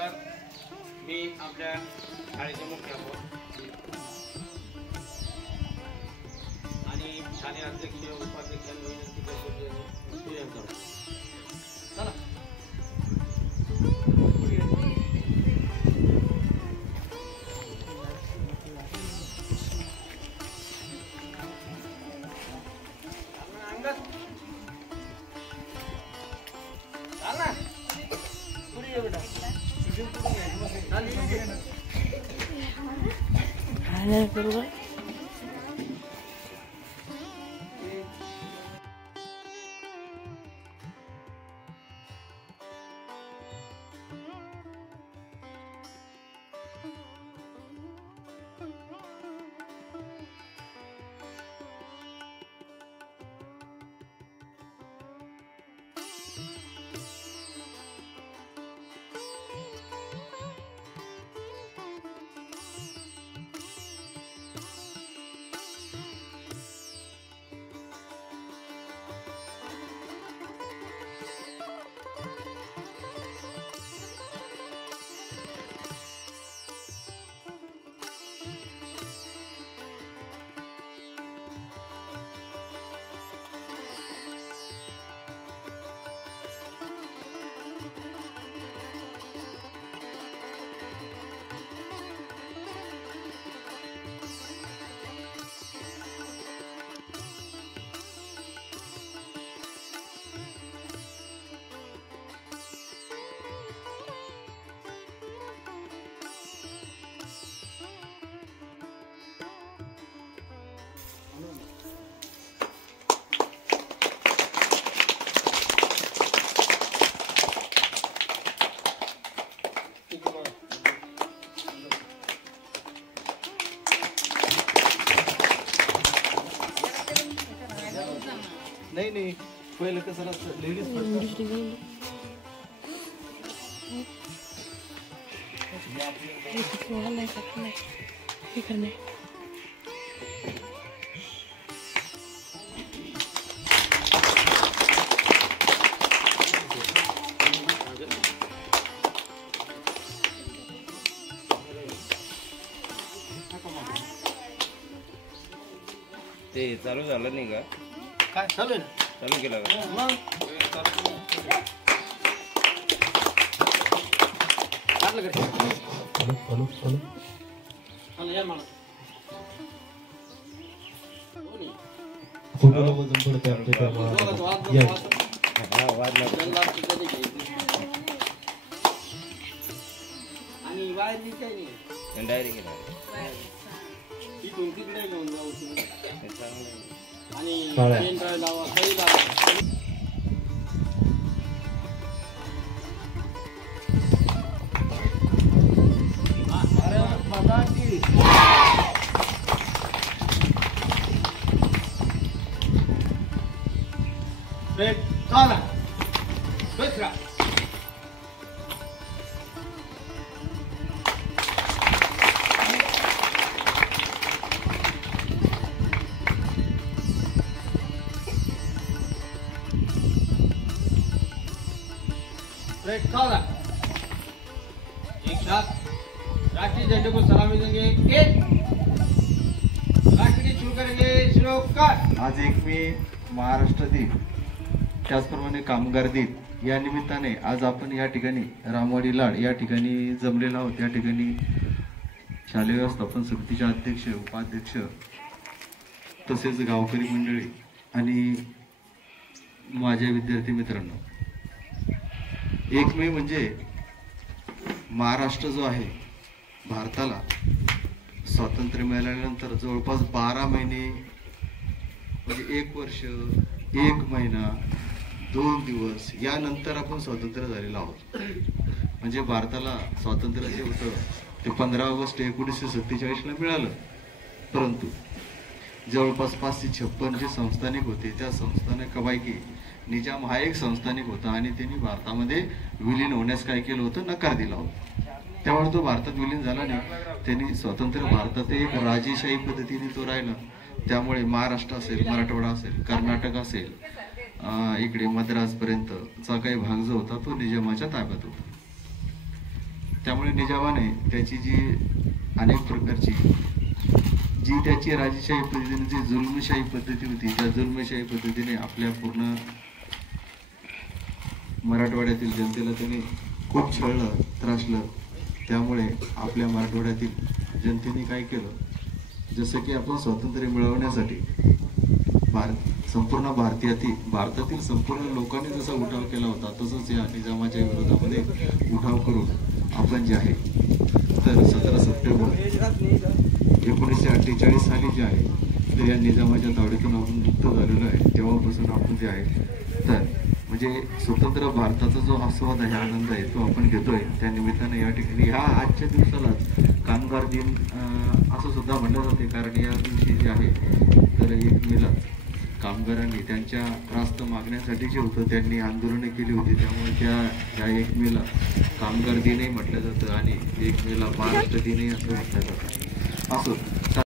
नमस्कार. मी आपल्या शाळेचे मुख्याध्यापक आणि शालेय अध्यक्ष उपाध्यक्षांना विनंती करतो. चला बरोबर. नाही पहिलं कसं असतं लेडीज ते चालू झालं नाही का? काय चालू आहे? चालू केलं का? मग काढलं का? या मला फोटोला वजन पडते आमच्या त्यामुळे आणि वायर काही नाही डायरेक्ट इथून तिकडे घेऊन जाऊ चांगलं आणि पेन ड्राईव्ह लावा काही लावा. एक साथ राष्ट्रीय झंडे को सलामी देंगे. राष्ट्रीय शुरू करेंगे. श्लोकार. आज 1 मे महाराष्ट्र दिन त्याचप्रमाणे कामगार दिन या निमित्ताने आज आपण या ठिकाणी रामवाडी लाड या ठिकाणी जमलेलो आहोत. या ठिकाणी शालेय व्यवस्थापन समितीचे अध्यक्ष उपाध्यक्ष तसेच गावकरी मंडळी आणि माझ्या विद्यार्थी मित्रांनो, 1 मे म्हणजे महाराष्ट्र जो आहे भारताला स्वातंत्र्य मिळाल्यानंतर जवळपास 12 महिने म्हणजे 1 वर्ष 1 महिना 2 दिवस यानंतर आपण स्वतंत्र झालेलो आहोत. म्हणजे भारताला स्वातंत्र्य जे होतं ते 15 ऑगस्ट 1947ला मिळालं. परंतु जवळपास 556 जे संस्थानिक होते त्या संस्थानिकापैकी निजाम हा एक संस्थानिक होता आणि त्यांनी भारतामध्ये विलीन होण्यास काय केलं होतं, नकार दिला होता. त्यामुळे तो भारतात विलीन झाला नाही. त्यांनी स्वतंत्र भारतात एक राजेशाही पद्धतीने तो राहिला. त्यामुळे महाराष्ट्र असेल, मराठवाडा असेल, कर्नाटक असेल, इकडे मद्रासपर्यंतचा काही भाग जो होता तो निजामाच्या ताब्यात होता. त्यामुळे निजामाने त्याची जी अनेक प्रकारची जी त्याची राजेशाही पद्धतीने जी जुल्मशाही पद्धती होती त्या जुल्मशाही पद्धतीने आपल्या पूर्ण मराठवाड्यातील जनतेला त्यांनी खूप छळलं त्रासलं. त्यामुळे आपल्या मराठवाड्यातील जनतेने काय केलं, जसं की आपण स्वातंत्र्य मिळवण्यासाठी संपूर्ण भारतातील संपूर्ण लोकांनी जसा उठाव केला होता तसंच या निजामाच्या विरोधामध्ये उठाव करून आपण जे आहे तर 17 सप्टेंबर 1948 साली जे आहे तर या निजामाच्या तावडीतून आपण मुक्त झालेलो आहे. तेव्हापासून आपण जे आहे तर म्हणजे स्वतंत्र भारताचा जो आस्वाद आहे आनंद आहे तो आपण घेतोय. त्या निमित्ताने या ठिकाणी ह्या आजच्या दिवसालाच कामगार दिन असं सुद्धा म्हटलं जाते, कारण या दिवशी जे आहे तर 1 मेला कामगारांनी त्यांच्या रास्त मागण्यासाठी जे होतं त्यांनी आंदोलने केली होती. त्यामुळे ह्या 1 मेला कामगार दिनही म्हटलं जातं आणि 1 मेला महाराष्ट्र दिनही असं म्हटलं जातं. असं